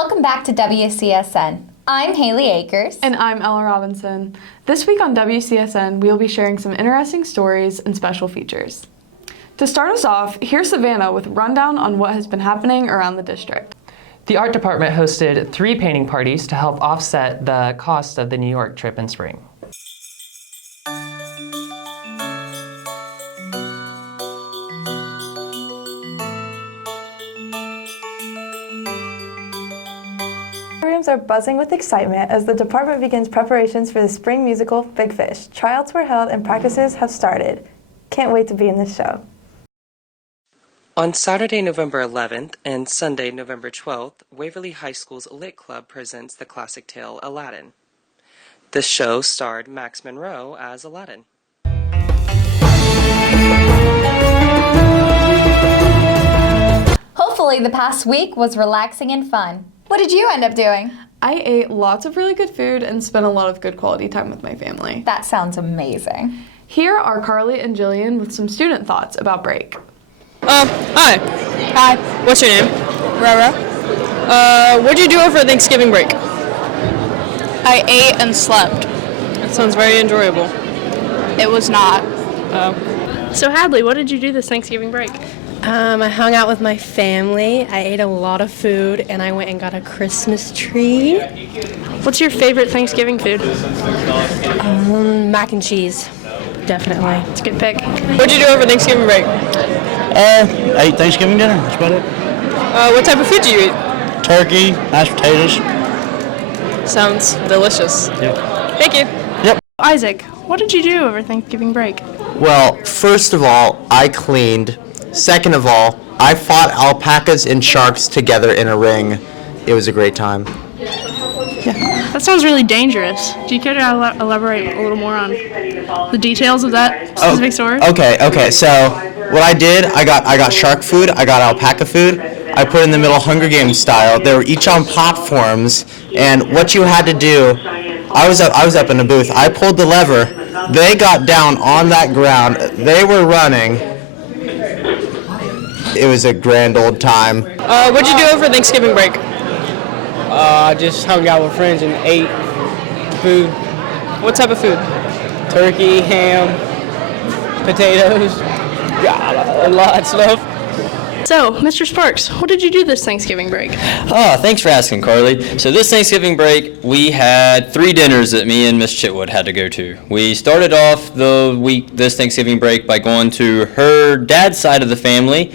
Welcome back to WCSN. I'm Haley Akers. And I'm Ella Robinson. This week on WCSN, we will be sharing some interesting stories and special features. To start us off, here's Savannah with a rundown on what has been happening around the district. The art department hosted 3 painting parties to help offset the cost of the New York trip in spring. Rooms are buzzing with excitement as the department begins preparations for the spring musical Big Fish. Tryouts were held and practices have started. Can't wait to be in this show. On Saturday, November 11th and Sunday, November 12th, Waverly High School's Lit Club presents the classic tale Aladdin. The show starred Max Monroe as Aladdin. Hopefully the past week was relaxing and fun. What did you end up doing? I ate lots of really good food and spent a lot of good quality time with my family. That sounds amazing. Here are Carly and Jillian with some student thoughts about break. Hi. Hi. What's your name? Rara. What'd you do over Thanksgiving break? I ate and slept. That sounds very enjoyable. It was not. So Hadley, what did you do this Thanksgiving break? I hung out with my family. I ate a lot of food, and I went and got a Christmas tree. What's your favorite Thanksgiving food? Mac and cheese, definitely. It's a good pick. What'd you do over Thanksgiving break? I ate Thanksgiving dinner. That's about it. What type of food do you eat? Turkey, mashed potatoes. Sounds delicious. Yep. Thank you. Yep. Isaac, what did you do over Thanksgiving break? Well, first of all, I cleaned. Second of all, I fought alpacas and sharks together in a ring. It was a great time. That sounds really dangerous. Do you care to elaborate a little more on the details of that specific story? Okay. So what I did, I got shark food, I got alpaca food. I put in the middle Hunger Games style. They were each on platforms, and what you had to do, I was up in a booth. I pulled the lever. They got down on that ground. They were running. It was a grand old time. What'd you do over Thanksgiving break? I just hung out with friends and ate food. What type of food? Turkey, ham, potatoes, a lot of stuff. So, Mr. Sparks, what did you do this Thanksgiving break? Thanks for asking, Carly. So this Thanksgiving break, we had 3 dinners that me and Miss Chitwood had to go to. We started off this Thanksgiving break by going to her dad's side of the family,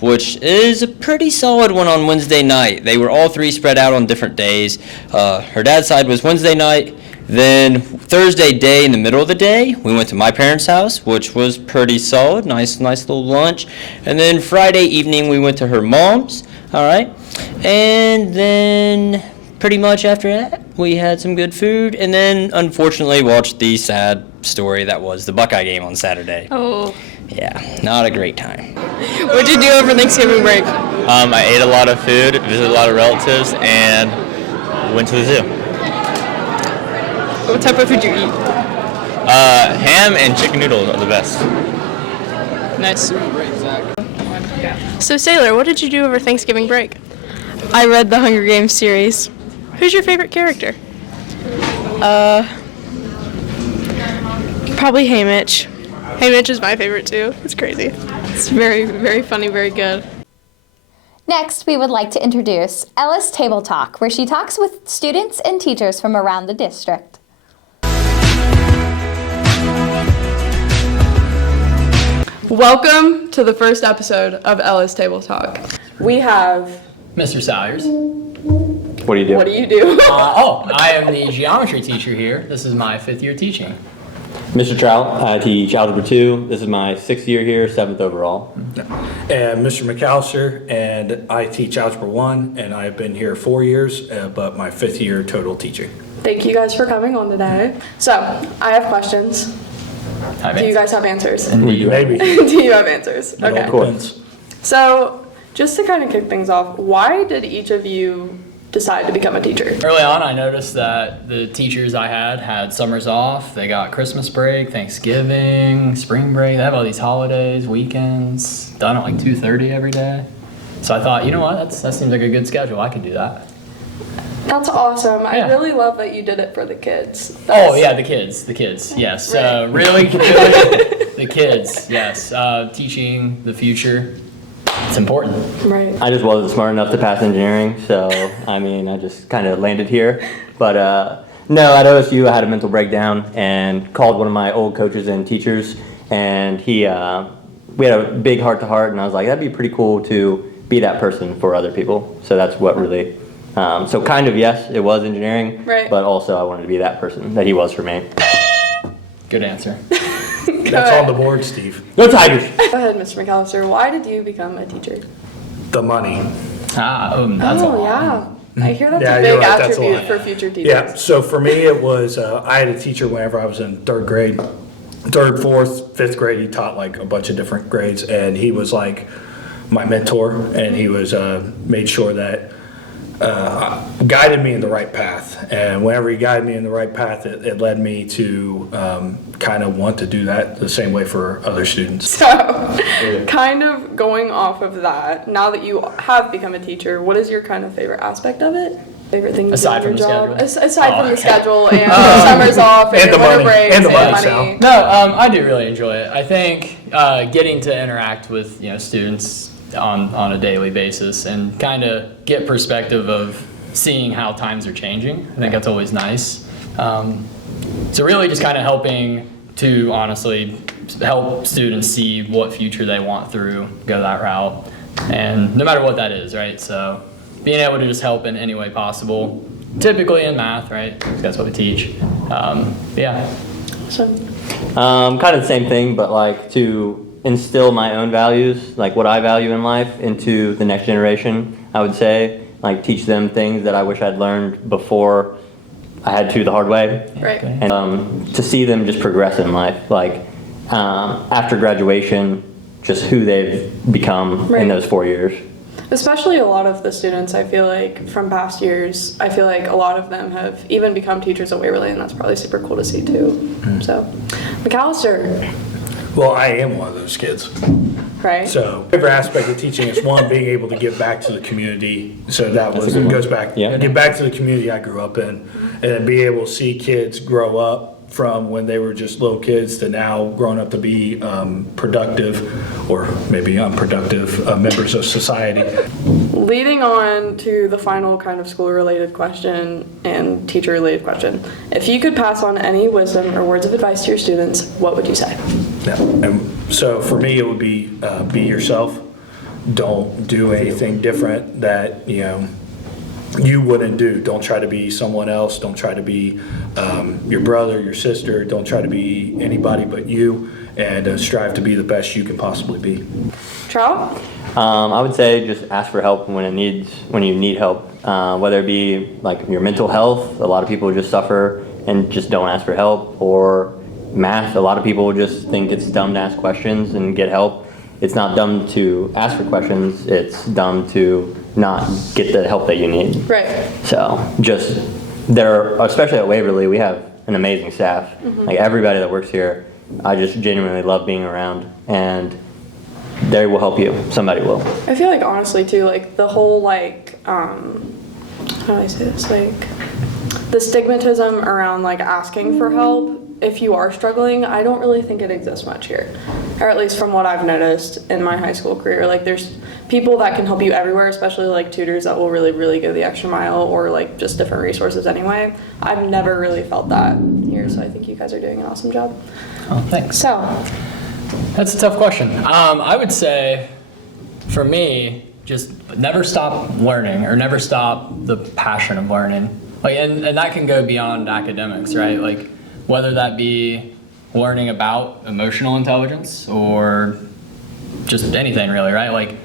which is a pretty solid one on Wednesday night. They were all 3 spread out on different days. Her dad's side was Wednesday night. Then Thursday day in the middle of the day, we went to my parents' house, which was pretty solid, nice little lunch. And then Friday evening, we went to her mom's, all right? And then pretty much after that, we had some good food, and then unfortunately watched the sad story that was the Buckeye game on Saturday. Oh. Yeah, not a great time. What'd you do over Thanksgiving break? I ate a lot of food, visited a lot of relatives, and went to the zoo. What type of food do you eat? Ham and chicken noodles are the best. Nice. So, Sailor, what did you do over Thanksgiving break? I read the Hunger Games series. Who's your favorite character? Probably Haymitch. Haymitch is my favorite too. It's crazy. It's very, very funny, very good. Next, we would like to introduce Ella's Table Talk, where she talks with students and teachers from around the district. Welcome to the first episode of Ella's Table Talk. We have Mr. Salyers. What do you do? What do you do? I am the geometry teacher here. This is my 5th year teaching. Mr. Trout, I teach Algebra 2. This is my 6th year here, 7th overall. And Mr. McAllister, and I teach Algebra 1, and I've been here 4 years, but my 5th year total teaching. Thank you guys for coming on today. So, I have questions. Do you guys have answers? Maybe. Do you have answers? It Okay. all depends. So, just to kind of kick things off, why did each of you decide to become a teacher? Early on, I noticed that the teachers I had summers off. They got Christmas break, Thanksgiving, spring break. They have all these holidays, weekends, done at like 2:30 every day. So I thought, you know what, that seems like a good schedule. I could do that. That's awesome. Yeah. I really love that you did it for the kids. Oh yeah, the kids, yes. Right. Really, the kids, yes. Teaching the future, it's important. Right. I just wasn't smart enough to pass engineering, so I mean, I just kind of landed here. But no, at OSU, I had a mental breakdown and called one of my old coaches and teachers, and we had a big heart-to-heart, and I was like, that'd be pretty cool to be that person for other people. So that's what really, so kind of, yes, it was engineering, Right. but also I wanted to be that person that he was for me. Good answer. That's on the board, Steve. Go Tigers! Go ahead, Mr. McAllister. Why did you become a teacher? The money. That's a lot. Yeah. I hear that's Yeah, a you're big right, that's a attribute lot. for future teachers. Yeah, so for me, it was, I had a teacher whenever I was in third grade, third, fourth, fifth grade. He taught like a bunch of different grades, and he was like my mentor, and he was made sure that guided me in the right path. And whenever he guided me in the right path, it led me to kind of want to do that the same way for other students. So, kind of going off of that, now that you have become a teacher, what is your kind of favorite aspect of it? Favorite thing you Aside do in from your the job? schedule? Aside from the Okay. schedule and the summers off and And your the winter money. breaks And the money, money. Sal. No, I do really enjoy it. I think getting to interact with students on a daily basis and kind of get perspective of seeing how times are changing. I think that's always nice. So really just kind of helping to honestly help students see what future they want through, go that route, and no matter what that is, right? So being able to just help in any way possible, typically in math, right? 'Cause that's what we teach. Yeah. So, Kind of the same thing, but like to instill my own values, like what I value in life, into the next generation, I would say. Like teach them things that I wish I'd learned before I had to the hard way. right. And to see them just progress in life, like after graduation, just who they've become Right. in those 4 years. Especially a lot of the students, I feel like, from past years, I feel like a lot of them have even become teachers at Waverly, and that's probably super cool to see too. So, McAllister, Well, I am one of those kids. right? So, favorite aspect of teaching is one, being able to give back to the community. So that was, it goes back, Yeah. give back to the community I grew up in, and then be able to see kids grow up from when they were just little kids to now grown up to be productive or maybe unproductive members of society. Leading on to the final kind of school-related question and teacher-related question, if you could pass on any wisdom or words of advice to your students, what would you say? Yeah. And so for me, it would be yourself. Don't do anything different that you wouldn't do. Don't try to be someone else. Don't try to be your brother, your sister. Don't try to be anybody but you, and strive to be the best you can possibly be. Trout? I would say just ask for help when you need help, whether it be like your mental health. A lot of people just suffer and just don't ask for help, or math. A lot of people just think it's dumb to ask questions and get help. It's not dumb to ask for questions. It's dumb to not get the help that you need. Right. So just especially at Waverly, we have an amazing staff. Like everybody that works here, I just genuinely love being around, and they will help you. Somebody will. I feel like honestly too, like the whole how do I say this? Like the stigmatism around like asking for help if you are struggling, I don't really think it exists much here. Or at least from what I've noticed in my high school career. Like there's people that can help you everywhere, especially like tutors that will really, really go the extra mile, or like just different resources anyway. I've never really felt that here, so I think you guys are doing an awesome job. Oh, thanks. So, That's a tough question. I would say, for me, just never stop learning, or never stop the passion of learning. Like, and that can go beyond academics, right? Like, whether that be learning about emotional intelligence or just anything really, right? Like,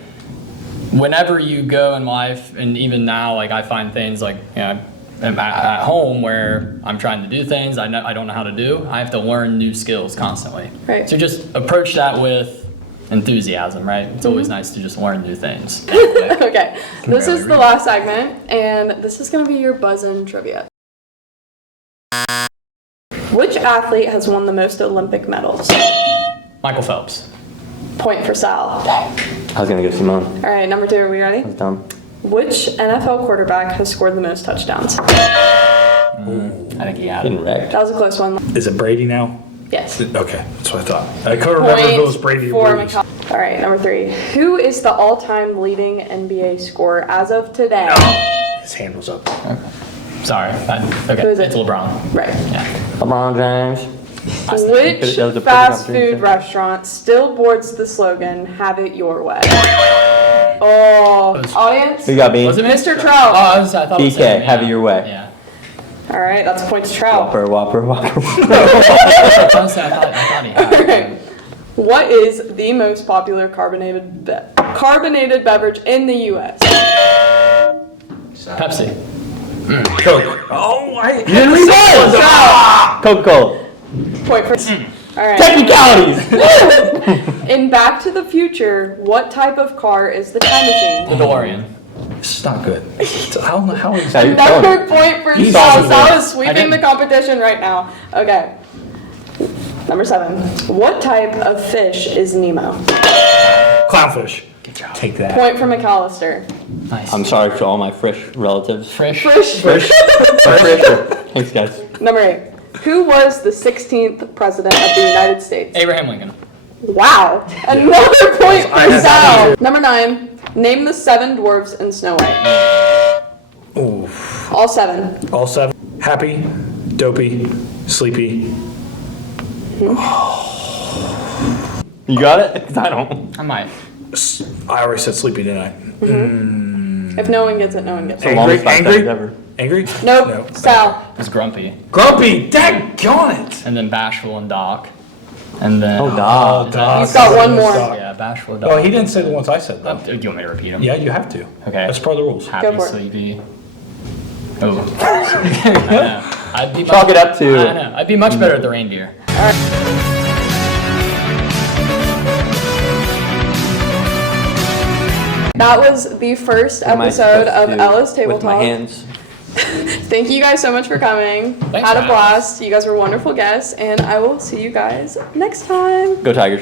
whenever you go in life, and even now, like I find things like, at home where I'm trying to do things I don't know how to do, I have to learn new skills constantly. Right. So just approach that with enthusiasm, right? It's always nice to just learn new things. okay, this is the last segment, and this is going to be your buzz-in trivia. Which athlete has won the most Olympic medals? Michael Phelps. Point for Sal. I was gonna go Simone. All right, number 2, are we ready? That's dumb. Which NFL quarterback has scored the most touchdowns? I think he had it. Getting wrecked. That was a close one. Is it Brady now? Yes. Okay, that's what I thought. I couldn't remember if it was Brady or Breeze. All right, number 3. Who is the all-time leading NBA scorer as of today? His hand was up. Okay. Sorry. Okay. Who is it? It's LeBron. Right. Yeah. LeBron James. Which That was a perfect fast opportunity. food restaurant still boards the slogan, "Have it your way"? Oh, audience? Who got beans? Was it Mr. Oh, Trout. I thought it was BK, him, have it your way. Yeah. All right, that's a point to Trout. Whopper. Honestly, I thought he had it. What is the most popular carbonated beverage in the U.S.? Pepsi. Coke. Oh, You didn't read that! Coca-Cola. Point for. All right. Technicalities! In Back to the Future, what type of car is the time machine? The DeLorean. This is not good. How is How you Another feeling? point for You Sal. solved it. Sal is I sweeping didn't- the competition right now. Okay. Number 7. What type of fish is Nemo? Clownfish. Good job. Take that. Point for McAllister. Nice. I'm sorry to all my fresh relatives. Frisch. Fish. Thanks, guys. Number 8. Who was the 16th president of the United States? Abraham Lincoln. Wow. Another point I for had Sal. Number 9. Name the 7 dwarfs in Snow White. Ooh. All 7. All 7. Happy, dopey, sleepy. You got it? 'Cause I don't. I might. I already said sleepy, didn't I? If no one gets it, no one gets The it. longest five Angry? seconds ever. Angry? Nope. No. Sal. It was Grumpy. Grumpy! Daggone it! And then Bashful and Doc. And then. Oh, dog. Doc. You've got one more. Yeah, Bashful and Doc. Well, he didn't say the ones I said, though. Do you want me to repeat them? Yeah, you have to. Okay. That's part of the rules. Happy, Go for it. sleepy. Oh. I know. I'd be Chalk it up to- I know. I'd be much better at the reindeer. That was the first What am I episode supposed of to do Ella's Table with my Talk. hands. Thank you guys so much for coming. Thanks, Had a man. blast. You guys were wonderful guests, and I will see you guys next time. Go Tigers.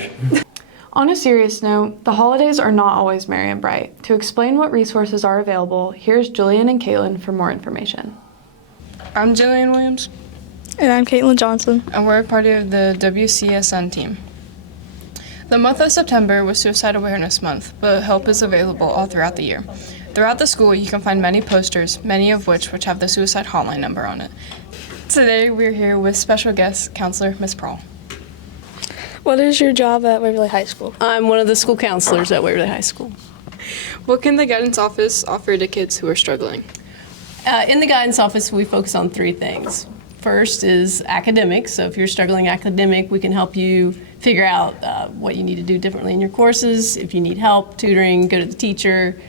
On a serious note, the holidays are not always merry and bright. To explain what resources are available, here's Julian and Caitlin for more information. I'm Jillian Williams, And I'm Caitlin Johnson. and we're part of the WSCN team. The month of September was Suicide Awareness Month, but help is available all throughout the year. Throughout the school, you can find many posters, many of which have the suicide hotline number on it. Today, we're here with special guest counselor Miss Prawl. What is your job at Waverly High School? I'm one of the school counselors at Waverly High School. What can the guidance office offer to kids who are struggling? In the guidance office, we focus on 3 things. First is academics. So if you're struggling academic, we can help you figure out what you need to do differently in your courses. If you need help, tutoring, go to the teacher.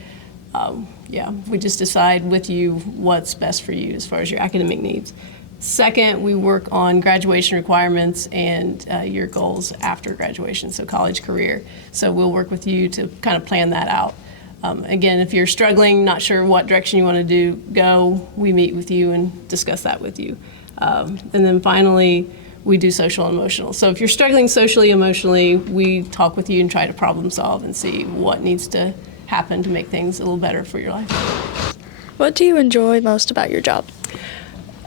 We just decide with you what's best for you as far as your academic needs. Second, we work on graduation requirements and your goals after graduation, so college career. So we'll work with you to kind of plan that out. Again, if you're struggling, not sure what direction you want to go, we meet with you and discuss that with you. And then finally, we do social and emotional. So if you're struggling socially, emotionally, we talk with you and try to problem solve and see what needs to happen to make things a little better for your life. What do you enjoy most about your job?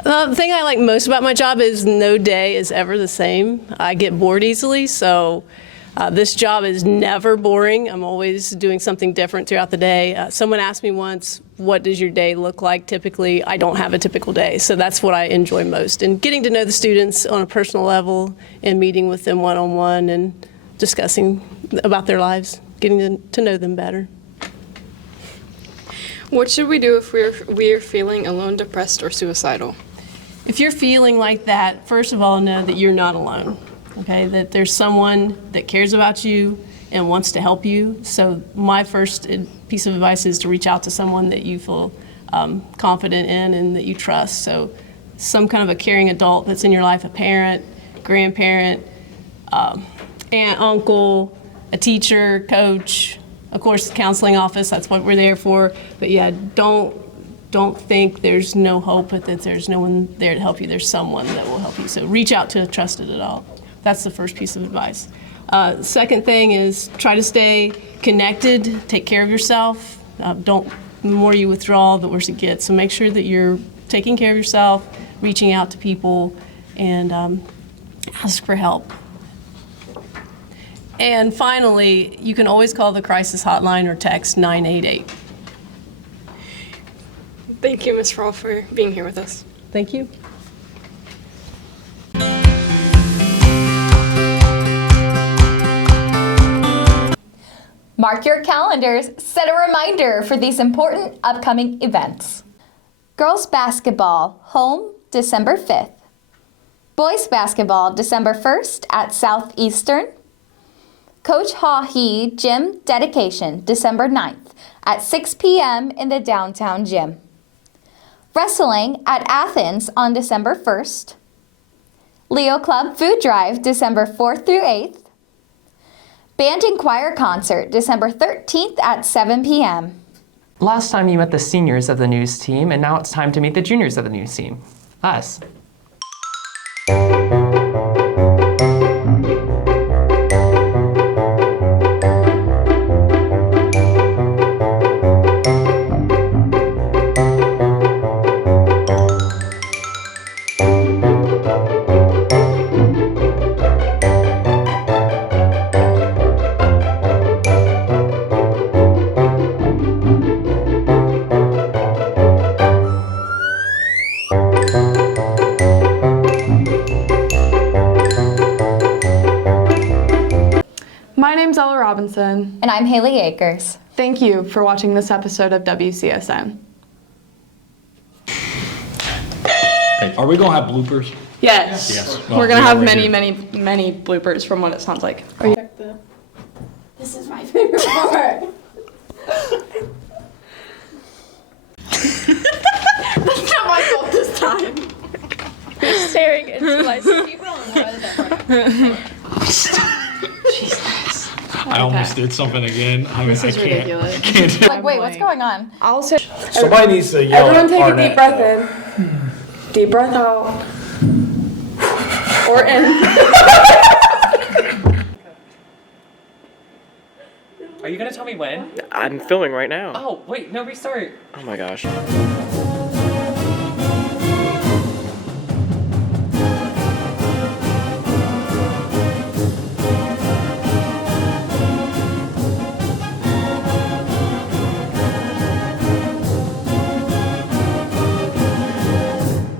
The thing I like most about my job is no day is ever the same. I get bored easily, so this job is never boring. I'm always doing something different throughout the day. Someone asked me once, what does your day look like typically? I don't have a typical day, so that's what I enjoy most. And getting to know the students on a personal level and meeting with them one-on-one and discussing about their lives, getting to know them better. What should we do if we're feeling alone, depressed, or suicidal? If you're feeling like that, first of all, know that you're not alone, okay? That there's someone that cares about you and wants to help you. So my first piece of advice is to reach out to someone that you feel confident in and that you trust. So some kind of a caring adult that's in your life, a parent, grandparent, aunt, uncle, a teacher, coach, of course, the counseling office, that's what we're there for. But yeah, don't think there's no hope, but that there's no one there to help you. There's someone that will help you. So reach out to a trusted adult. That's the first piece of advice. Second thing is try to stay connected, take care of yourself. The more you withdraw, the worse it gets. So make sure that you're taking care of yourself, reaching out to people, and ask for help. And finally, you can always call the crisis hotline or text 988. Thank you, Ms. Frall, for being here with us. Thank you. Mark your calendars, set a reminder for these important upcoming events. Girls basketball, home, December 5th. Boys basketball, December 1st at Southeastern. Coach Ha-Hee Gym dedication, December 9th at 6 p.m. in the downtown gym. Wrestling at Athens on December 1st. Leo Club Food Drive, December 4th through 8th. Band and Choir Concert, December 13th at 7 p.m. Last time you met the seniors of the news team, and now it's time to meet the juniors of the news team, us. My name's Ella Robinson. And I'm Haley Akers. Thank you for watching this episode of WCSN. Are we going to have bloopers? Yes. Yes. We're Well, going to we have already many, do. many bloopers from what it sounds like. Are you? This is my favorite part. That's not my fault this time. You're staring into my I almost did something again. I mean, This is I can't. ridiculous. I can't do Like, wait, what's going on? I'll say. Somebody needs to yell Everyone at take a Arnett, deep breath in. Deep breath out. Or in. Are you gonna tell me when? I'm filming right now. Oh, wait, no, restart. Oh my gosh.